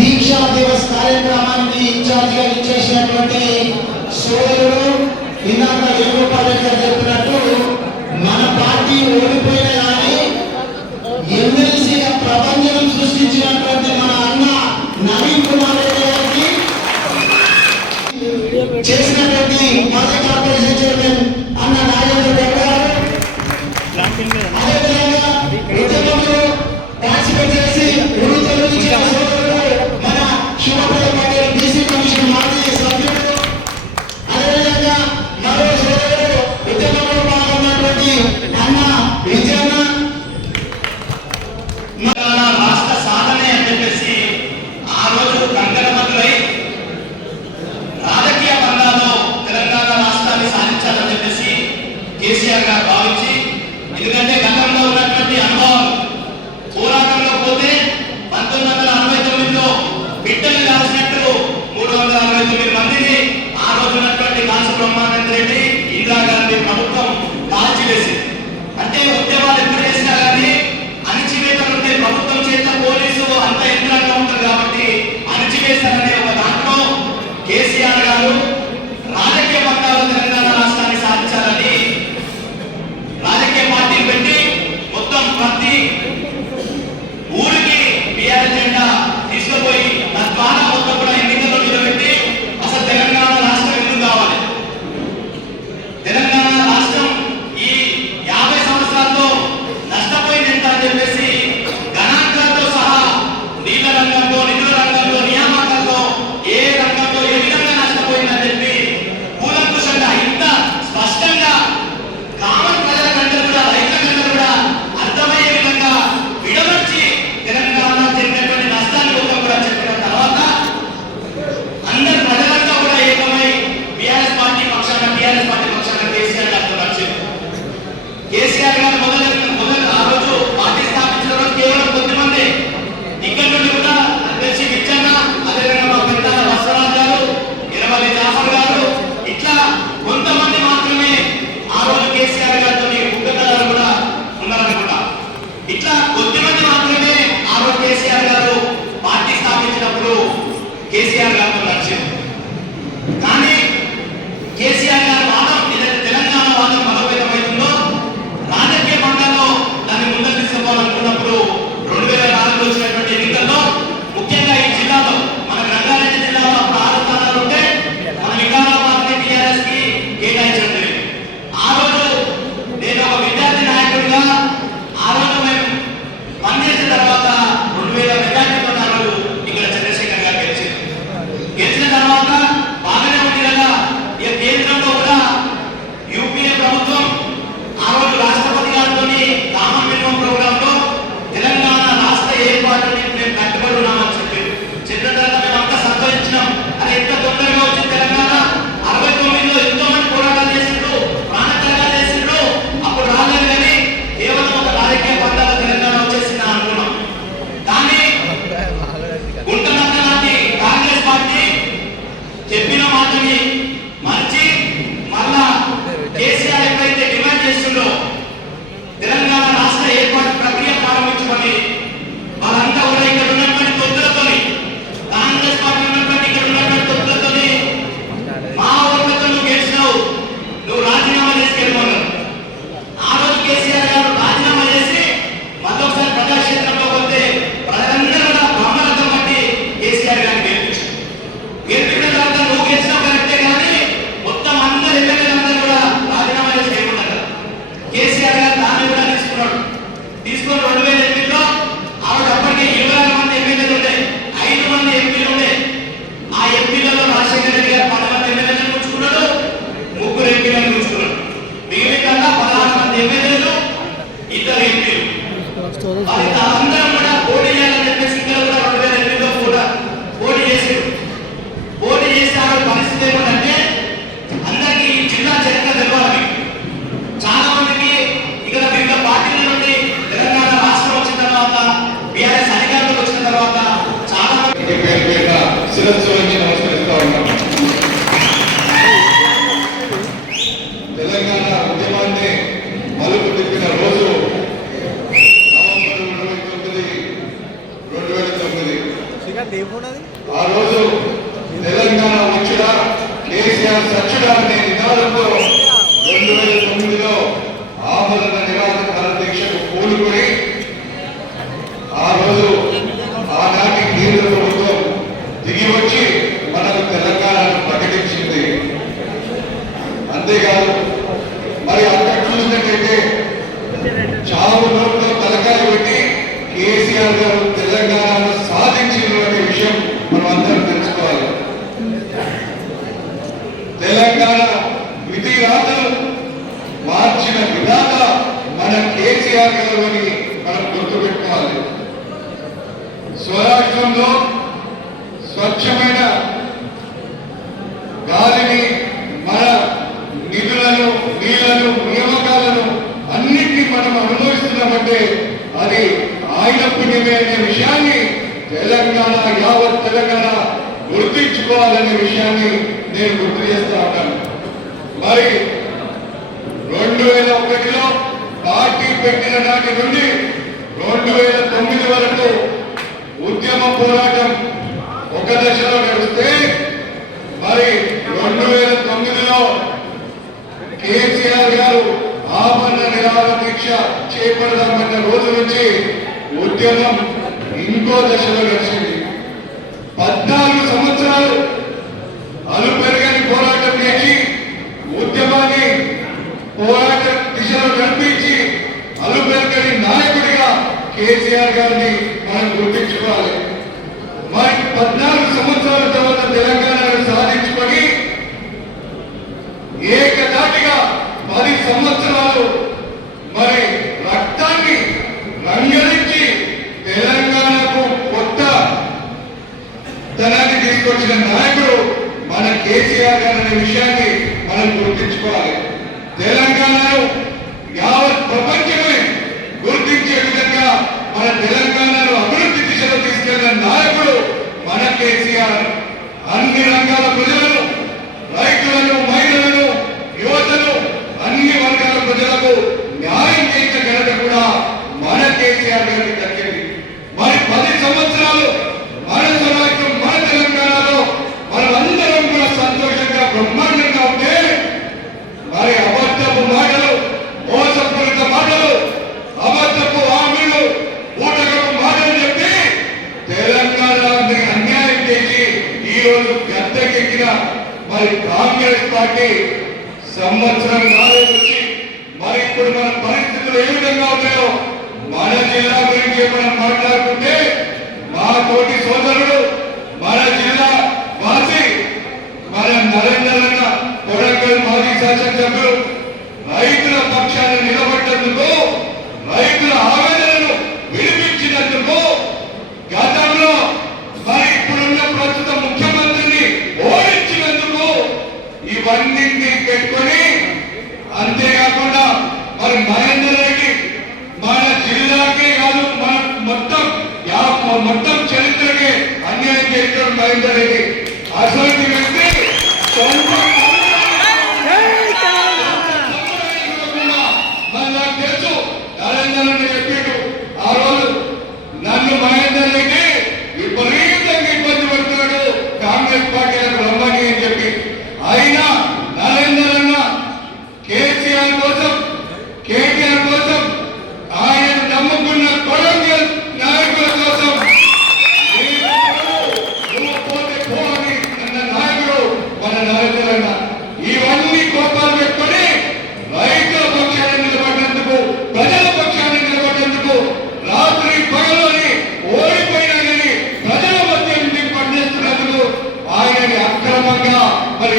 దీక్షా దివస్ కార్యక్రమానికి ఇన్ఛార్జిగా ఇచ్చేసినటువంటి సోదరుడు ఇందాక వేణుగోపాల్ రెడ్డి గారు చెప్పినట్టు మన పార్టీ ఓడిపోయిన Deus. ఎందుకంటే అది ఆయన పుణ్యమే అనే విషయాన్ని తెలంగాణ యావత్ తెలంగాణ గుర్తించుకోవాలనే విషయాన్ని నేను గుర్తు చేస్తా ఉంటాను. మరి రెండు వేల ఒకటిలో పార్టీ పెట్టిన నాటి నుండి రెండు వేల తొమ్మిది వరకు ఉద్యమ పోరాటం ఒక దశలో నడిస్తే మరి రెండు వేల తొమ్మిదిలో కేసీఆర్ గారు ఆభరణ నిరాహార దీక్ష చేపడదామన్న రోజు నుంచి ఉద్యమం ఇంకో దశలో గడిచింది పద్నాలుగు సంవత్సరాలు అలుపెరగని పోరాటం చేసి ఉద్యమాన్ని పోరాట దిశలో నడిపించి అలుపెరగని నాయకుడిగా కేసీఆర్ గారిని మనం గుర్తించుకోవాలి. అన్ని రంగాల ప్రజలను కాంగ్రెస్ పార్టీ సంవత్సరం నాలుగు వచ్చి మరి ఇప్పుడు మన పరిస్థితులు ఏ విధంగా ఉన్నాయో మన జిల్లా గురించి మనం మాట్లాడుకుంటే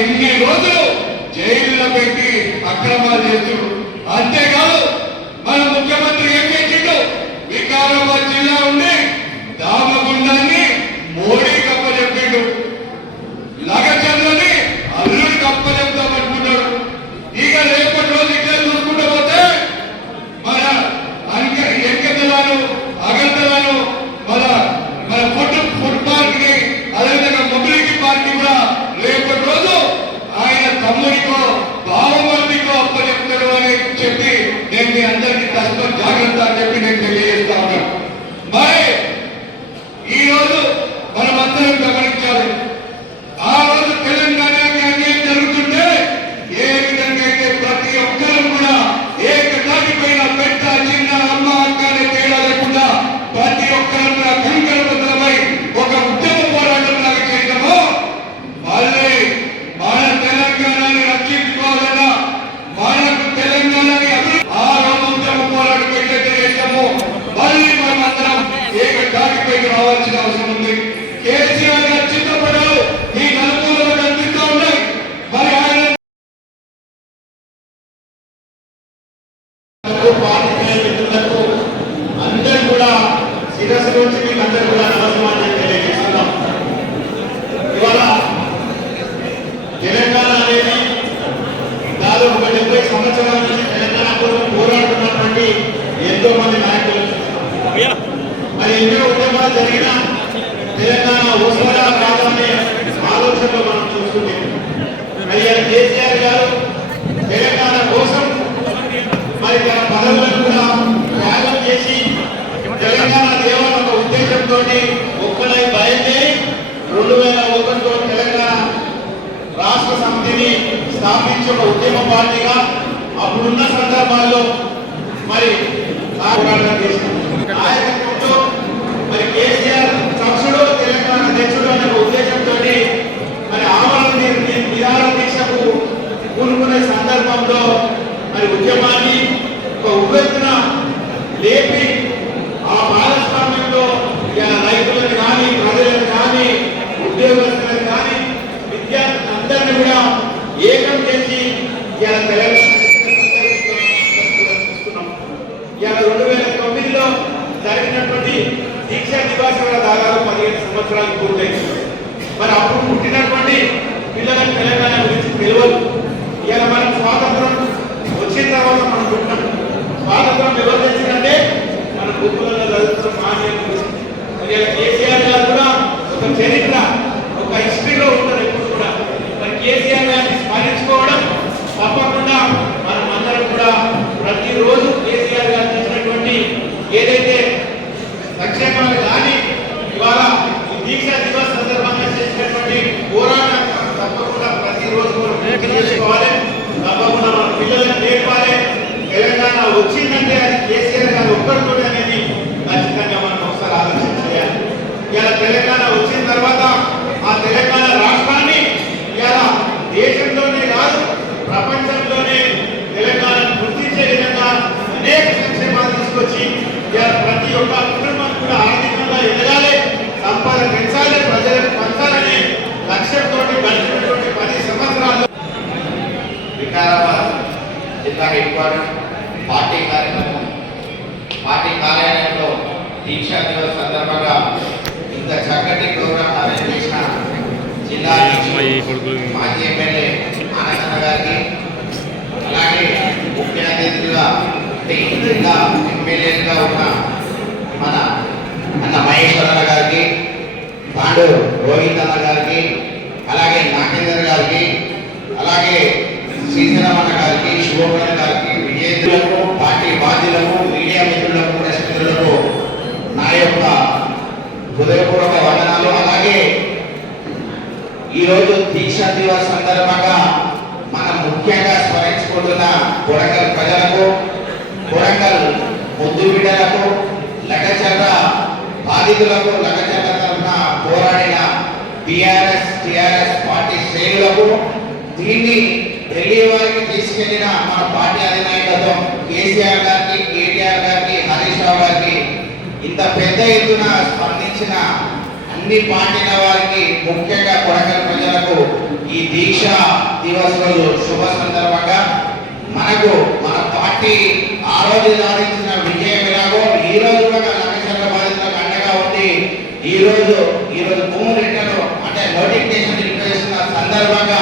ఇన్ని రోజులు జైల్లో పెట్టి అక్రమాలు చేస్తున్నారు. అంతేకాదు మన ముఖ్యమంత్రి ఏం చేసిండు? వికారాబాద్ జిల్లా ఉండి పార్టీ మిత్రులకు అందరూ కూడా శిరస్సు నుంచి మీకు అందరూ కూడా నమస్కారం తెలియజేస్తున్నాం ఇవాళ తెలంగాణ అనేది దాదాపు ఒక డెబ్బై సంవత్సరాల నుంచి తెలంగాణ కోసం పోరాడుతున్నటువంటి ఎంతో మంది నాయకులు మరి ఎన్నో ఉద్యమాలు జరిగినా తెలంగాణ వస్తుందా కాదా అనే ఆలోచనలో మనం చూస్తుంటే మరి ఇలా కేసీఆర్ గారు తెలంగాణ కోసం మరి తన పదవులను కూడా త్యాగం చేసి తెలంగాణ దేవాల ఒక ఉద్దేశంతో ఒక్కడై బయలుదేరి రెండు వేల ఒకటిలో తెలంగాణ రాష్ట్ర సమితిని స్థాపించి ఒక ఉద్యమ పార్టీగా అప్పుడున్న సందర్భాల్లో మరి పోరాటం చేసింది నాయకత్వంతో మరి కేసీఆర్ చక్షుడు తెలంగాణ అధ్యక్షుడు అనే ఉద్దేశంతో మరి ఆమరణ నిరాహార దీక్షకు కూనుకునే సందర్భంలో మరి ఉద్యమాన్ని ఒక ఉవ్వెత్తున లేపి ఆ భాగస్వామ్యంలో ఇలా రైతులను కానీ ప్రజలను కానీ ఉద్యోగస్తులను కానీ విద్యార్థులను అందరినీ కూడా ఏకం చేసి ఇలా తెలంగాణ ఇవాళ రెండు వేల తొమ్మిదిలో జరిగినటువంటి దీక్షా దివాస్ వల్ల దాదాపు పదిహేను సంవత్సరాలు పూర్తయింది మరి అప్పుడు పుట్టినటువంటి పిల్లలకు తెలంగాణ గురించి తెలియదు. ఇలా మనం స్వాతంత్రం వచ్చిన తర్వాత మనం పుట్టినాం. స్వాతంత్రం ఎవరు తెచ్చిందంటే మన బుక్కులలో చదువుతున్న మాన్యం మరి కేసీఆర్ గారు కూడా ఒక చరిత్ర ఒక హిస్టరీలో ఉంటారు ఎప్పుడు కూడా మరి కేసీఆర్ గారిని స్మరించుకోవడం తప్పకుండా మనం అందరం కూడా ప్రతిరోజు కేసీఆర్ గారు చేసినటువంటి ఏదైతే సంక్షేమాలు కానీ ఇవాళ ఈ దీక్షా దివస్ సందర్భంగా చేసినటువంటి పోరాటం తప్పకుండా ప్రతిరోజు కూడా గుర్తు చేసుకోవాలి తప్పకుండా మన పిల్లలకు నేర్పాలి తెలంగాణ వచ్చిందంటే అది కేసీఆర్ గారు ఒక్కరితో అనేది ఖచ్చితంగా మనం ఒకసారి ఆలోచన చేయాలి ఇలా తెలంగాణ వచ్చిన తర్వాత ఆ తెలంగాణ రాష్ట్రాన్ని ఇలా దేశంలోనే కాదు ప్రపంచంలోనే తెలంగాణ గుర్తించే విధంగా అనేక సంక్షేమాలు తీసుకొచ్చి ఇలా ప్రతి ఒక్క కుటుంబం కూడా ఆర్థికంగా ఎదగాలి సంపద పెంచాలి ప్రజలకు పంచాలనే లక్ష్యంతో గడిచినటువంటి పది సంవత్సరాలు వికారాబాద్ జిల్లా హెడ్ క్వార్టర్ పార్టీ కార్యక్రమం పార్టీ కార్యాలయంలో దీక్షా దివస్ సందర్భంగా ఇంత చక్కటి ప్రోగ్రాం చేసిన జిల్లా మాజీ ఎమ్మెల్యే ఆనందన్న గారికి అలాగే ముఖ్య అతిథులుగా జిల్లా ఎమ్మెల్యేలుగా ఉన్న మన అన్న మహేశ్వరన్న గారికి పాండు రోహిత్ అన్న గారికి అలాగే నాగేందర్ గారికి అలాగే శ్రీధరమన్న గారికి శుభకరణ గారికి విజేతలకు పార్టీ బాధ్యులకు మీడియా మిత్రులకు ప్రెస్ మిత్రులకు నా యొక్క హృదయపూర్వక వందనాలు. అలాగే ఈరోజు దీక్షా దివస్ సందర్భంగా మనం ముఖ్యంగా స్మరించుకుంటున్న కొడంగల్ ప్రజలకు కొడంగల్ ముద్దు బిడ్డలకు లగచర్ర బాధితులకు లగచర్ర తరఫున పోరాడిన టిఆర్ఎస్ టిఆర్ఎస్ పార్టీ శ్రేణులకు దీన్ని ఢిల్లీ వారికి తీసుకెళ్ళిన మన పార్టీ అధినాయకత్వం కేసీఆర్ గారికి కేటీఆర్ గారికి హరీష్ రావు గారికి ఇంత పెద్ద ఎత్తున స్పందించిన అన్ని పార్టీల వారికి ముఖ్యంగా కొడకల్ ప్రజలకు ఈ దీక్ష దివస్ రోజు శుభ సందర్భంగా మనకు మన పార్టీ ఆ రోజు సాధించిన విజయం ఎలాగో ఈ రోజు కూడా లక్షల బాధితులకు అండగా ఉంది ఈ రోజు ఈ రోజు భూములు రిటర్న్ అంటే నోటిఫికేషన్ చేస్తున్న సందర్భంగా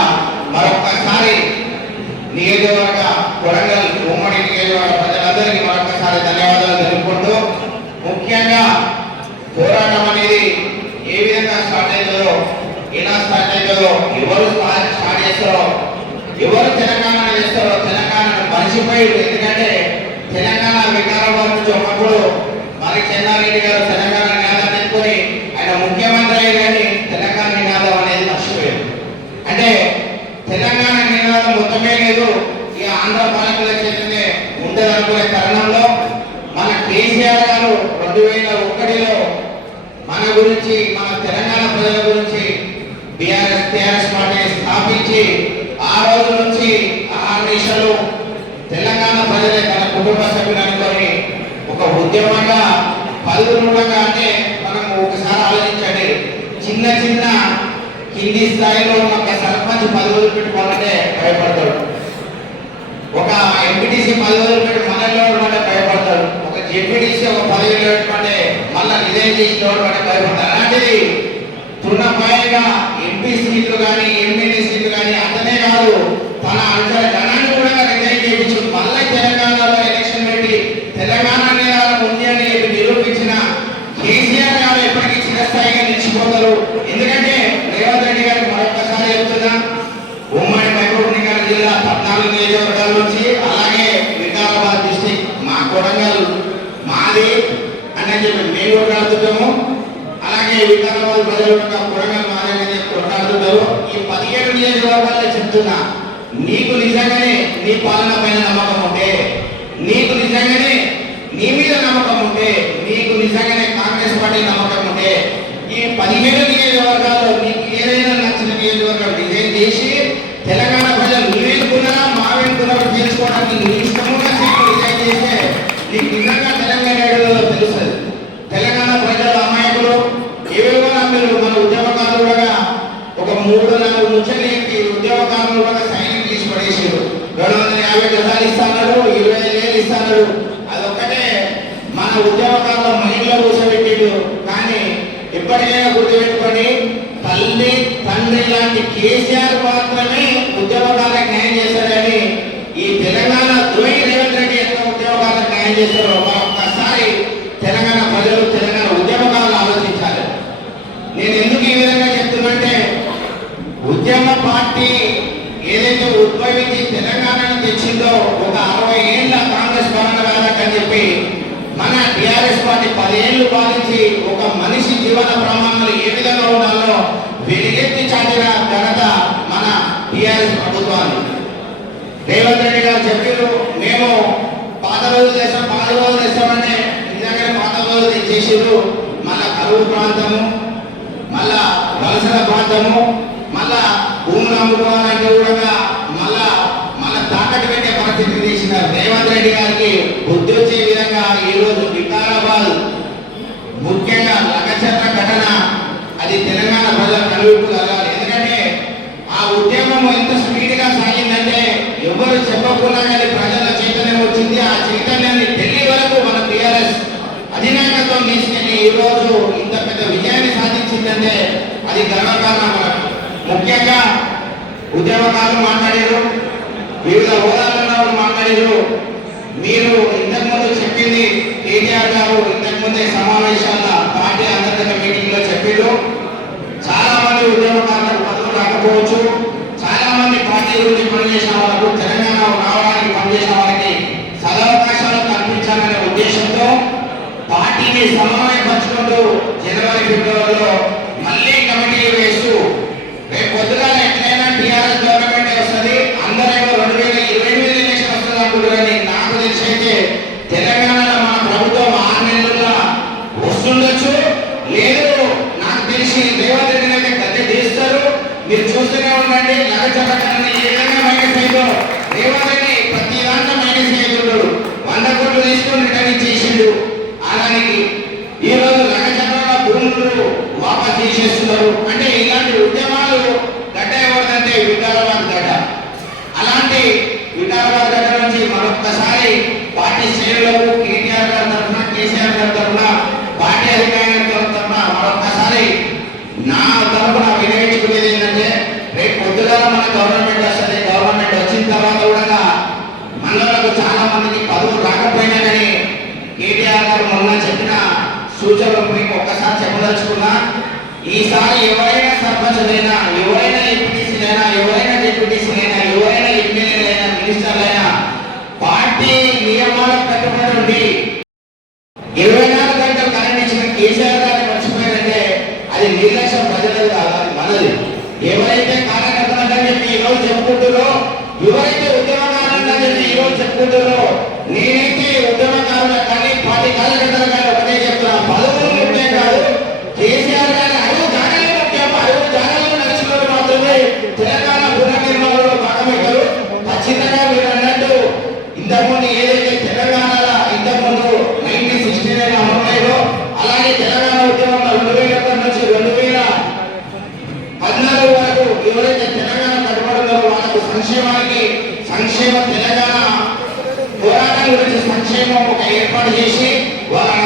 నియోజకవర్గ కొడంగల్ ఉమ్మడి నియోజకవర్గ ప్రజలందరికీ మరొకసారి ధన్యవాదాలు తెలుపుకుంటూ ముఖ్యంగా పోరాటం అనేది ఏ విధంగా స్టార్ట్ అయిందో ఎలా స్టార్ట్ అయిందో ఎవరు స్టార్ట్ చేస్తారో ఎవరు తెలంగాణ చేస్తారో తెలంగాణ మర్చిపోయి ఎందుకంటే తెలంగాణ వికారాబాద్ నుంచి ఒకప్పుడు మరి చెన్నారెడ్డి గారు తెలంగాణ నినాదం తెచ్చుకొని ఆయన ముఖ్యమంత్రి అయ్యి కానీ తెలంగాణ నినాదం అనేది మర్చిపోయారు అంటే తెలంగాణ మొత్తమే లేదు. ఈ ఆంధ్ర పాలకుల చేతనే ఉండదనుకునే తరుణంలో మన కేసీఆర్ గారు రెండు వేల ఒకటిలో మన గురించి మన తెలంగాణ ప్రజల గురించి బీఆర్ఎస్ టీఆర్ఎస్ పార్టీ స్థాపించి ఆ రోజు నుంచి ఆ నిమిషాలు తెలంగాణ ప్రజలే తన కుటుంబ సభ్యులు అనుకొని ఒక ఉద్యమంగా పలువురు అంటే మనం ఒకసారి ఆలోచించండి. చిన్న చిన్న కింది స్థాయిలో ఒక సర్పంచ్ పదవులు పెట్టుకోవాలంటే భయపడతాడు. ఒక ఎంపీటీసీ పదవులు పెట్టి మనలో అంటే భయపడతాడు. ఒక జెడ్పీటీసీ ఒక పదవి పెట్టుకుంటే మళ్ళీ రిజైన్ చేసిన వాడు అంటే భయపడతాడు. అలాంటిది తృణపాయంగా ఎంపీ సీట్లు కానీ ఎమ్మెల్యే సీట్లు కానీ అతనే కాదు. తన అంచన ధనాన్ని కూడా రిజైన్ చేయించు మళ్ళీ తెలంగాణలో ఎలక్షన్ పెట్టి తెలంగాణ అనేది ఉంది అని నిరూపించిన కేసీఆర్ గారు ఎప్పటికీ చిరస్థాయిగా నిలిచిపోతారు ఎందుకంటే రేవంత్ రెడ్డి గారికి మరొకసారి చెప్తున్నా ఉమ్మడి మహబూబ్ నగర్ జిల్లా పద్నాలుగు నియోజకవర్గాల నుంచి అలాగే వికారాబాద్ డిస్టిక్ మా కొడంగల్ మాది అని చెప్పి మేము కొట్లాడుతుంటాము అలాగే వికారాబాద్ ప్రజలు కూడా కొడంగల్ మాది అని చెప్పి కొట్లాడుతుంటారు ఈ పదిహేడు నియోజకవర్గాల్లో చెప్తున్నా నీకు నిజంగానే నీ పాలన పైన నమ్మకం ఉంటే నీకు నిజంగానే నీ మీద నమ్మకం ఉంటే నీకు నిజంగానే కాంగ్రెస్ పార్టీ నమ్మకం ఉంటే ఈ పదిహేడు నియోజకవర్గాల్లో నీకు ఏదైనా నచ్చిన నియోజకవర్గం డిజైన్ చేసి తెలంగాణ ప్రజలు నువ్వేనుకున్నారా మా వెనుకున్నారా తెలుసుకోవడానికి నీ ఇష్టముగా సీట్లు డిజైన్ చేస్తే నీకు నిజంగా తెలంగాణ ఏడో తెలుస్తుంది. తెలంగాణ ప్రజల అమాయకులు ఏవేవో మీరు మన ఉద్యమకారులు ఒక మూడు నాలుగు ముచ్చని ఉద్యమకారులు కూడా సైన్ తీసి పడేసారు రెండు వందల యాభై గజాలు ఇస్తాన్నారు ఇరవై ఐదు వేలు ఇస్తాన్నారు అదొక్కటే మన ఉద్యమకారుల మైండ్లో కూర్చోబెట్టిండు కానీ ఎప్పటికైనా గుర్తుపెట్టుకొని తల్లి తండ్రి లాంటి కేసీఆర్ మాత్రమే ఉద్యమకారులకు న్యాయం చేశారని ఈ తెలంగాణ ద్రోహి రేవంత్ రెడ్డి ఎంత ఉద్యమకారులకు న్యాయం చేశారో ఒక్కసారి తెలంగాణ ప్రజలు తెలంగాణ ఉద్యమకాలను ఆలోచించాలి. నేను ఎందుకు ఈ విధంగా చెప్తున్నంటే ఉద్యమ పార్టీ ఏదైతే ఉద్భవించి తెలంగాణను తెచ్చిందో ఒక అరవై ఏళ్ళ కాంగ్రెస్ పాలన కాదని చెప్పి మన టిఆర్ఎస్ పార్టీ పదేళ్ళు పాలించి ఒక మనిషి జీవన ప్రమాణాలు ఏ రేవంత్ రెడ్డి గారు చెప్పారు మేము పాత రోజులు చేస్తాం పాత రోజులు చేస్తామంటే నిజంగానే పాత రోజులు తెచ్చేసారు మళ్ళా కరువు ప్రాంతము మళ్ళా వలసల ప్రాంతము మళ్ళా భూములు అమ్ముకోవాలంటే కూడా మళ్ళా మళ్ళా తాకట్టు పెట్టే పరిస్థితి తీసిన రేవంత్ రెడ్డి గారికి బుద్ధి వచ్చే విధంగా ఈరోజు రోజు వికారాబాద్ ముఖ్యంగా లగచర్ల ఘటన అది తెలంగాణ ప్రజల కలుగుతుంది కలగాలి ఎందుకంటే ఆ ఉద్యమం ఎంత స్పీడ్గా సాగిందంటే ఎవరు చెప్పకుండా కానీ ప్రజల చైతన్యం వచ్చింది ఆ చైతన్యాన్ని ఢిల్లీ వరకు మన టిఆర్ఎస్ అధినాయకత్వం తీసుకెళ్ళి ఈ రోజు ఇంత పెద్ద విజయాన్ని సాధించిందంటే అది గర్వకారణం మనకు ముఖ్యంగా ఉద్యమకారులు మాట్లాడారు వివిధ హోదాలలో మాట్లాడారు. మీరు ఇంతకుముందు చెప్పింది కేటీఆర్ గారు ఇంతకుముందే సమావేశాల పార్టీ అంతర్గత మీటింగ్లో చెప్పారు. చాలా మంది ఉద్యమకారులకు పదవులు రాకపోవచ్చు. చాలా మంది పార్టీ గురించి పనిచేసిన వాళ్ళకు తెలంగాణ రావడానికి పనిచేసిన వారికి సదవకాశాలు కల్పించాలనే ఉద్దేశంతో పార్టీని సమన్వయపరుచుకుంటూ జనవరి ఫిబ్రవరిలో మళ్ళీ కమిటీ వేస్తూ రేపు పొద్దుగాల ఎట్లయినా టీఆర్ఎస్ గవర్నమెంట్ వస్తుంది అందరేమో రెండు వేల ఇరవై ఎనిమిది ఎలక్షన్ వస్తుంది అనుకుంటారని నాకు తెలిసి అయితే తెలంగాణలో మన ప్రభుత్వం ఆరు నెలల్లో వస్తుండొచ్చు. లేదు నాకు తెలిసి రేవంత్ రెడ్డి అయితే గద్దె తీస్తారు. మీరు చూస్తూనే ఉండండి లగచరకరని ఏ విధంగా మైనస్ అయిందో రేవంత్ రెడ్డి ప్రతి దాంట్లో మైనస్ అవుతున్నాడు వంద కోట్లు తీసుకొని రిటర్న్ ఇచ్చేసిండు. అలానికి ఈ రోజు లగచరణ భూములు వాపస్ తీసేస్తున్నారు. అంటే ఇలాంటి ఉద్యమాలు గడ్డ ఎవరిదంటే వికారాబాద్ గడ్డ. అలాంటి వికారాబాద్ గడ్డ నుంచి మరొక్కసారి పార్టీ శ్రేణులకు కేటీఆర్ గారి తరఫున కేసీఆర్ గారి తరఫున పార్టీ అధికారుల తరఫున మరొక్కసారి నా తరఫున వినియోగించుకునేది ఏంటంటే రేపు పొద్దుగా మన గవర్నమెంట్ వస్తుంది. గవర్నమెంట్ వచ్చిన తర్వాత కూడా మనలకు చాలా మందికి పదవులు రాకపోయినా కానీ కేటీఆర్ గారు మొన్న చెప్పిన సూచనలు మీకు ఒక్కసారి చెప్పదలుచుకున్నా ఈసారి ఎవరైనా సర్పంచులైనా ఎవరైనా ఎంపీటీసీలైనా ఎవరైనా డిప్యూటీసీలైనా ఎవరైనా ఎమ్మెల్యేలైనా మినిస్టర్లైనా పార్టీ నియమాల కట్టుబడి ఉండి ఇరవై నాలుగు గంటలు కరెంట్ ఇచ్చిన కేసీఆర్ గారు మర్చిపోయారంటే అది నిర్లక్ష్యం ప్రజలది కాదు అది మనది. ఎవరైతే కార్యకర్తలంటే చెప్పి ఈరోజు చెప్పుకుంటారో ఎవరైతే ఉద్యమకారులంటే చెప్పి ఈరోజు చెప్పుకుంటారో నేనైతే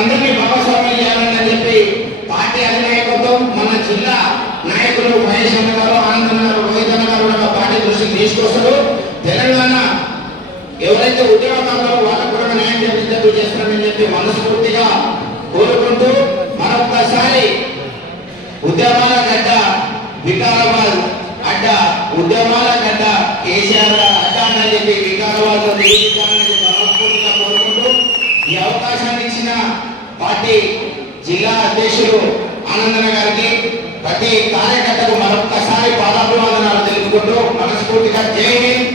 అందరినీ భాగస్వామ్యం చేయాలని చెప్పి పార్టీ అధినాయకత్వం మన జిల్లా నాయకులు మహేష్ అన్న గారు ఆనంద్ గారు రోహిత్ అన్న గారు కూడా పార్టీ దృష్టికి తీసుకొస్తారు. తెలంగాణ ఎవరైతే ఉద్యోగంలో వాళ్ళకు కూడా న్యాయం చేసేటట్టు చేస్తారని చెప్పి మనస్ఫూర్తిగా కోరుకుంటూ మరొక్కసారి ఉద్యమాల గడ్డ వికారాబాద్ అడ్డ ఉద్యమాల గడ్డ కేసీఆర్ అడ్డ అని చెప్పి వికారాబాద్లో చెప్పి మనస్ఫూర్తిగా కోరుకుంటూ ఈ అవకాశాన్ని ఇచ్చిన పార్టీ జిల్లా అధ్యక్షులు ఆనందన గారికి ప్రతి కార్యకర్తకు మరొక్కసారి పాదాభివందనాలు తెలుపుకుంటూ మనస్ఫూర్తిగా జై హింద్.